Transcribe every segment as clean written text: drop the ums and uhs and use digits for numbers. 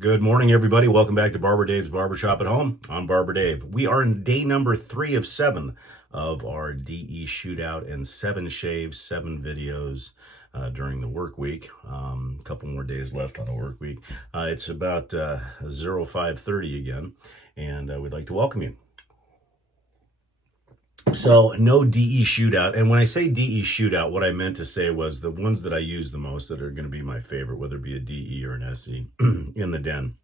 Good morning, everybody. Welcome back to Barber Dave's Barbershop at Home. I'm Barber Dave. We are in day number 3 of 7 of our DE shootout and 7 shaves, 7 videos during the work week. A couple more days left on the work week. It's about 05:30 again, and we'd like to welcome you. So no DE shootout, and when I say DE shootout, what I meant to say was the ones that I use the most that are going to be my favorite, whether it be a DE or an SE in the den.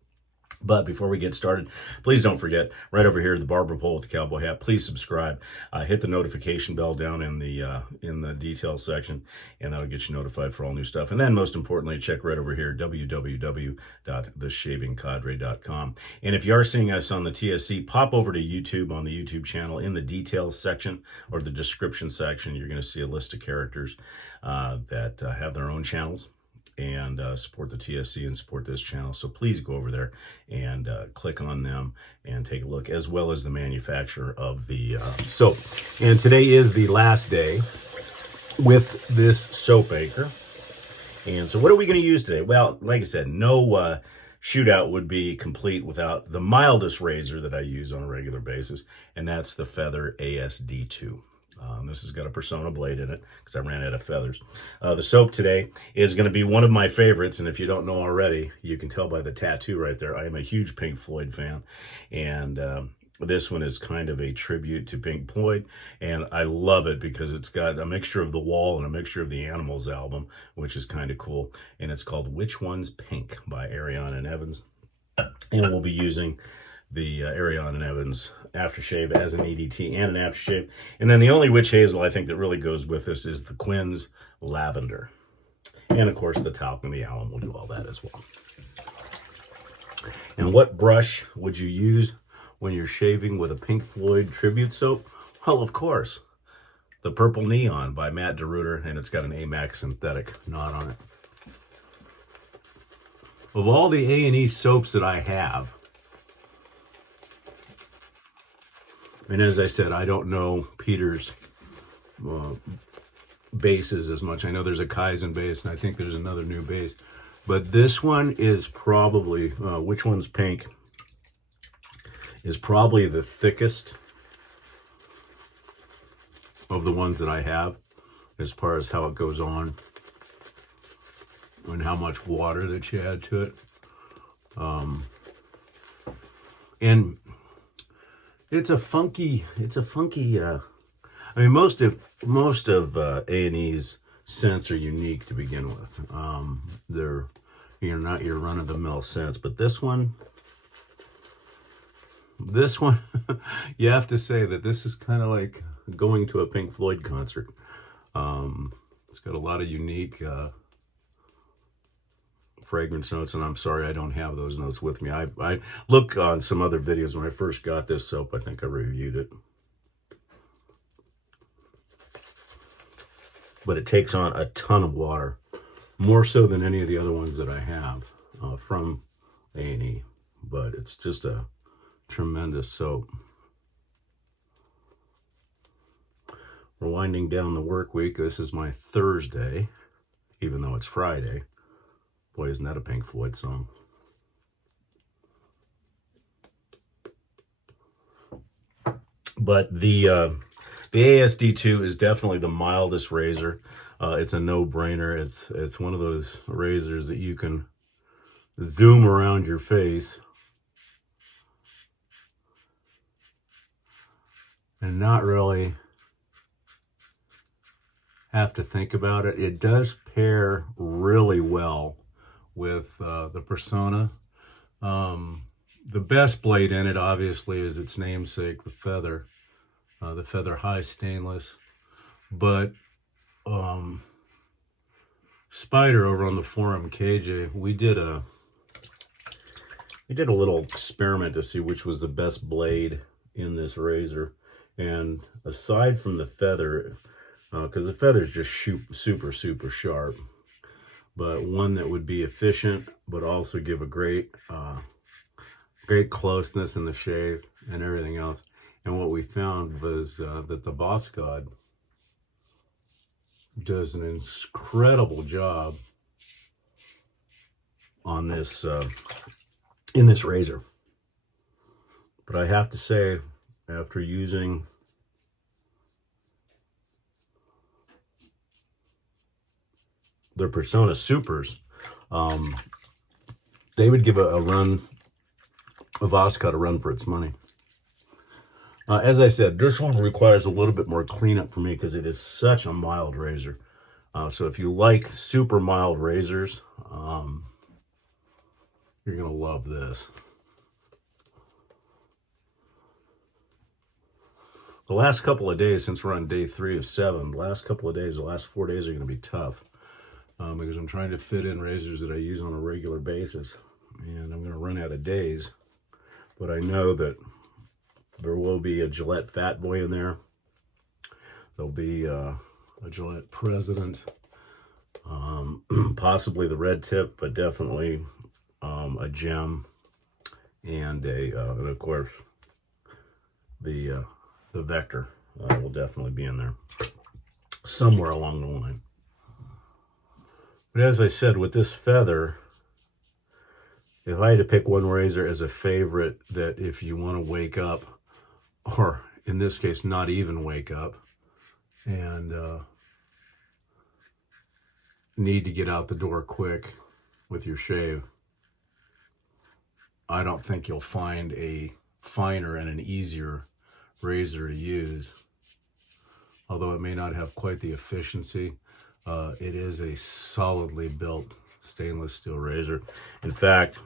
But before we get started, please don't forget, right over here, the barber pole with the cowboy hat, please subscribe. Hit the notification bell down in the details section, and that'll get you notified for all new stuff. And then most importantly, check right over here, www.theshavingcadre.com. And if you are seeing us on the TSC, pop over to YouTube on the YouTube channel. In the details section or the description section, you're going to see a list of characters that have their own channels and support the TSC and support this channel. So please go over there and click on them and take a look, as well as the manufacturer of the soap. And today is the last day with this soap maker. And so what are we going to use today? Well, like I said, no shootout would be complete without the mildest razor that I use on a regular basis, and that's the Feather ASD2. This has got a Persona blade in it because I ran out of feathers. The soap today is going to be one of my favorites, and if you don't know already, you can tell by the tattoo right there. I am a huge Pink Floyd fan, and this one is kind of a tribute to Pink Floyd, and I love it because it's got a mixture of The Wall and a mixture of the Animals album, which is kind of cool, and it's called Which One's Pink by Ariana and Evans, and we'll be using the Ariana and Evans aftershave as an ADT and an aftershave. And then the only witch hazel I think that really goes with this is the Quinn's Lavender. And of course the talc and the alum will do all that as well. And what brush would you use when you're shaving with a Pink Floyd tribute soap? Well, of course, the Purple Neon by Matt DeRuiter, and it's got an AMAX synthetic knot on it. Of all the A&E soaps that I have, and as I said, I don't know Peter's bases as much. I know there's a Kaizen base, and I think there's another new base. But this one is probably, Which One's Pink, is probably the thickest of the ones that I have as far as how it goes on and how much water that you add to it. And it's a funky, I mean, most of A&E's scents are unique to begin with. They're, not your run-of-the-mill scents, but this one, you have to say that this is kind of like going to a Pink Floyd concert. It's got a lot of unique fragrance notes, and I'm sorry I don't have those notes with me. I look on some other videos. When I first got this soap, I think I reviewed it. But it takes on a ton of water, more so than any of the other ones that I have from A&E. But it's just a tremendous soap. We're winding down the work week. This is my Thursday, even though it's Friday. Boy, isn't that a Pink Floyd song? But the ASD2 is definitely the mildest razor. It's a no-brainer. It's one of those razors that you can zoom around your face and not really have to think about it. It does pair really well with the Persona. The best blade in it, obviously, is its namesake, the Feather High Stainless. But Spider over on the forum, KJ, we did a little experiment to see which was the best blade in this razor. And aside from the Feather, because the Feather's just super sharp, but one that would be efficient, but also give a great closeness in the shave and everything else. And what we found was that the Boss God does an incredible job on this in this razor. But I have to say, after using their Persona Supers, they would give a run of Oscut a run for its money. As I said, this one requires a little bit more cleanup for me because it is such a mild razor. So if you like super mild razors, you're going to love this. The last couple of days, since we're on day 3 of 7, the last 4 days are going to be tough because I'm trying to fit in razors that I use on a regular basis, and I'm going to run out of days. But I know that there will be a Gillette Fat Boy in there. There'll be a Gillette President, possibly the Red Tip, but definitely a Gem, and of course the Vector will definitely be in there somewhere along the line. But as I said, with this feather, if I had to pick one razor as a favorite, that if you want to wake up, or in this case, not even wake up, and need to get out the door quick with your shave, I don't think you'll find a finer and an easier razor to use. Although it may not have quite the efficiency, it is a solidly built stainless steel razor. In fact,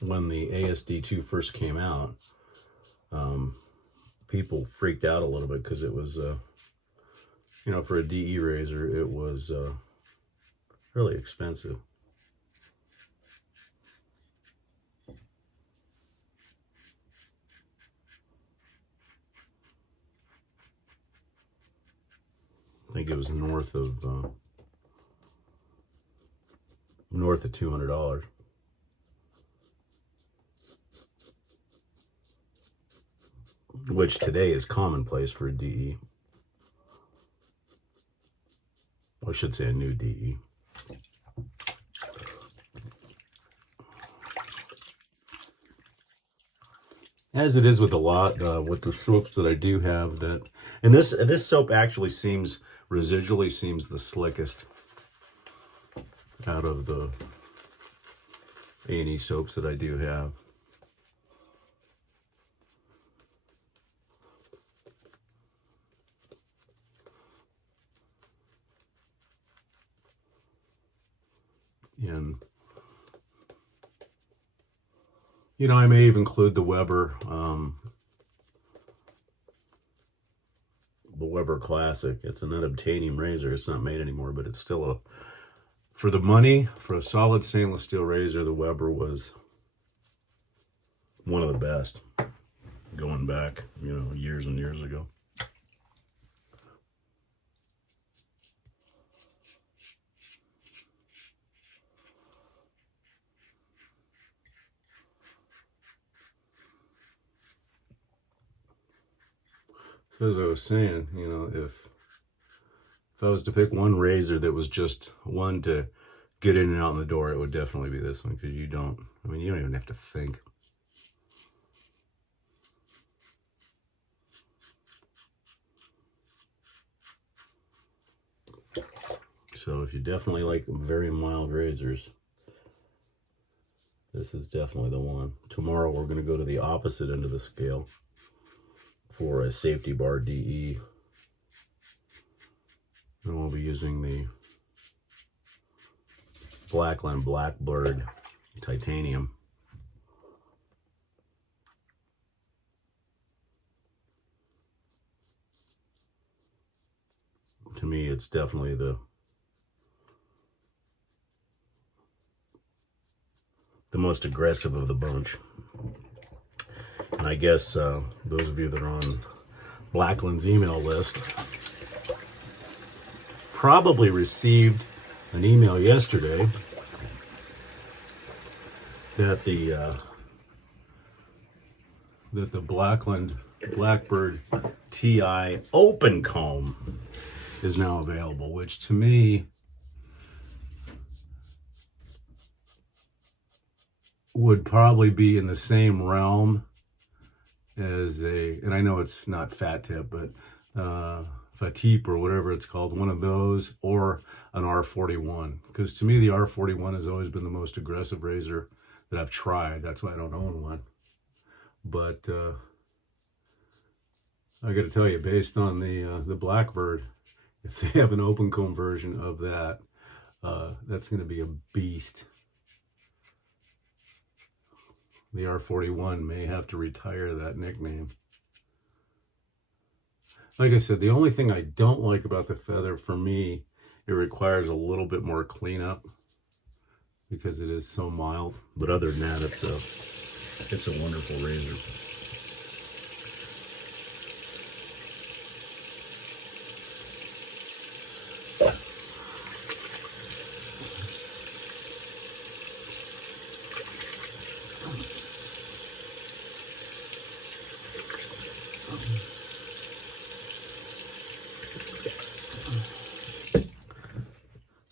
when the ASD2 first came out, people freaked out a little bit because it was, for a DE razor, it was really expensive. I think it was north of $200, which today is commonplace for a DE. I should say a new DE. As it is with a lot, with the soaps that I do have, that, and this soap actually residually seems the slickest out of the A&E soaps that I do have. And I may even include the Weber Classic. It's an unobtainium razor. It's not made anymore, but it's still for the money, for a solid stainless steel razor, the Weber was one of the best going back, years and years ago. So as I was saying, if I was to pick one razor that was just one to get in and out the door, it would definitely be this one, because you don't even have to think. So if you definitely like very mild razors, this is definitely the one. Tomorrow we're going to go to the opposite end of the scale for a safety bar DE. And we'll be using the Blackland Blackbird Titanium. To me, it's definitely the most aggressive of the bunch. And I guess those of you that are on Blackland's email list probably received an email yesterday that the Blackland Blackbird TI Open Comb is now available, which to me would probably be in the same realm as and I know it's not fat tip, but Fatip or whatever it's called, one of those, or an R41. Because to me, the R41 has always been the most aggressive razor that I've tried. That's why I don't own one. But I got to tell you, based on the Blackbird, if they have an open comb version of that, that's going to be a beast. The R41 may have to retire that nickname. Like I said, the only thing I don't like about the feather, for me, it requires a little bit more cleanup because it is so mild. But other than that, it's a wonderful razor.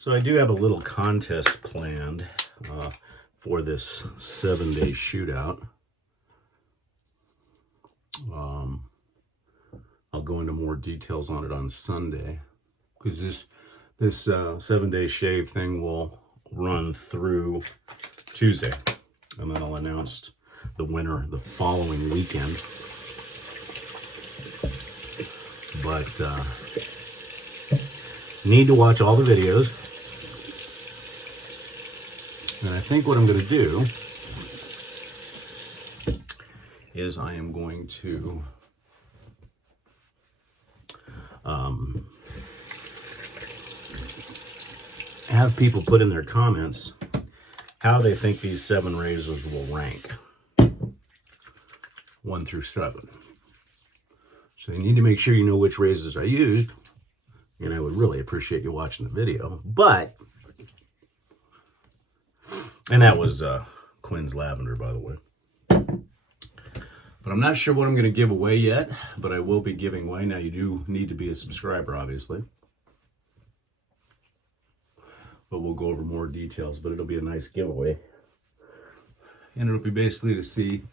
So I do have a little contest planned for this 7-day shootout. I'll go into more details on it on Sunday, because this 7-day shave thing will run through Tuesday, and then I'll announce the winner the following weekend. But need to watch all the videos. And I think what I'm going to do is I am going to have people put in their comments how they think these 7 razors will rank, 1 through 7. So you need to make sure you know which razors I used, and I would really appreciate you watching the video. And that was Quinn's Lavender, by the way. But I'm not sure what I'm going to give away yet, but I will be giving away. Now, you do need to be a subscriber, obviously. But we'll go over more details, but it'll be a nice giveaway. And it'll be basically to see,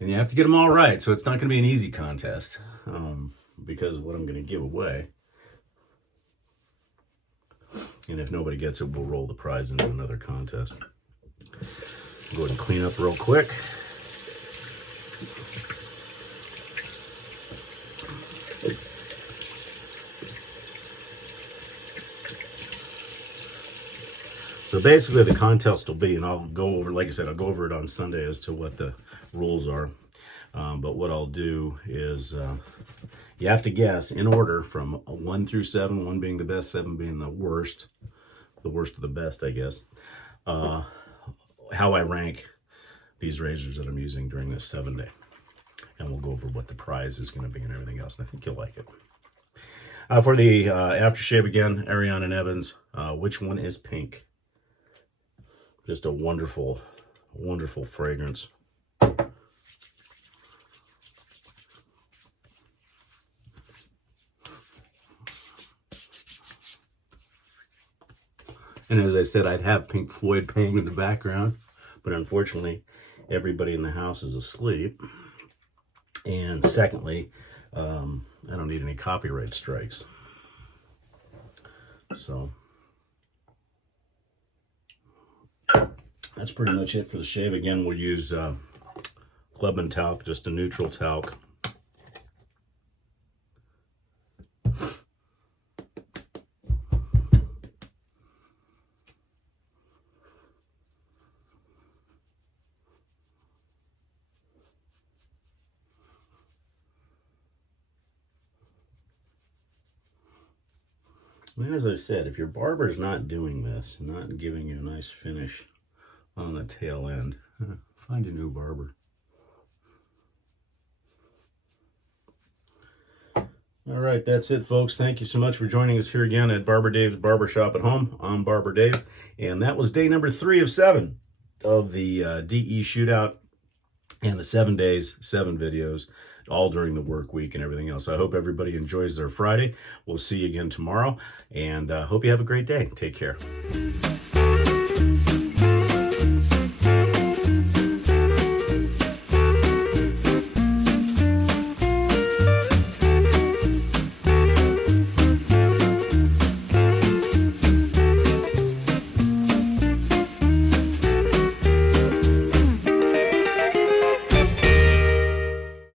and you have to get them all right, so it's not going to be an easy contest because of what I'm going to give away. And if nobody gets it, we'll roll the prize into another contest. Go ahead and clean up real quick. So basically the contest will be, and I'll go over, like I said, I'll go over it on Sunday as to what the rules are. But what I'll do is you have to guess in order from 1 through 7, 1 being the best, 7 being the worst of the best, I guess, how I rank these razors that I'm using during this 7-day. And we'll go over what the prize is going to be and everything else, and I think you'll like it. For the aftershave again, Ariana and Evans, which one is pink? Just a wonderful, wonderful fragrance. And as I said, I'd have Pink Floyd playing in the background, but unfortunately, everybody in the house is asleep. And secondly, I don't need any copyright strikes. So that's pretty much it for the shave. Again, we'll use Clubman talc, just a neutral talc. And as I said, if your barber's not doing this, not giving you a nice finish on the tail end, find a new barber. All right, that's it, folks. Thank you so much for joining us here again at Barber Dave's Barbershop at Home. I'm Barber Dave, and that was day number 3 of 7 of the DE shootout and the 7 days, 7 videos, all during the work week and everything else. I hope everybody enjoys their Friday. We'll see you again tomorrow, and hope you have a great day. Take care.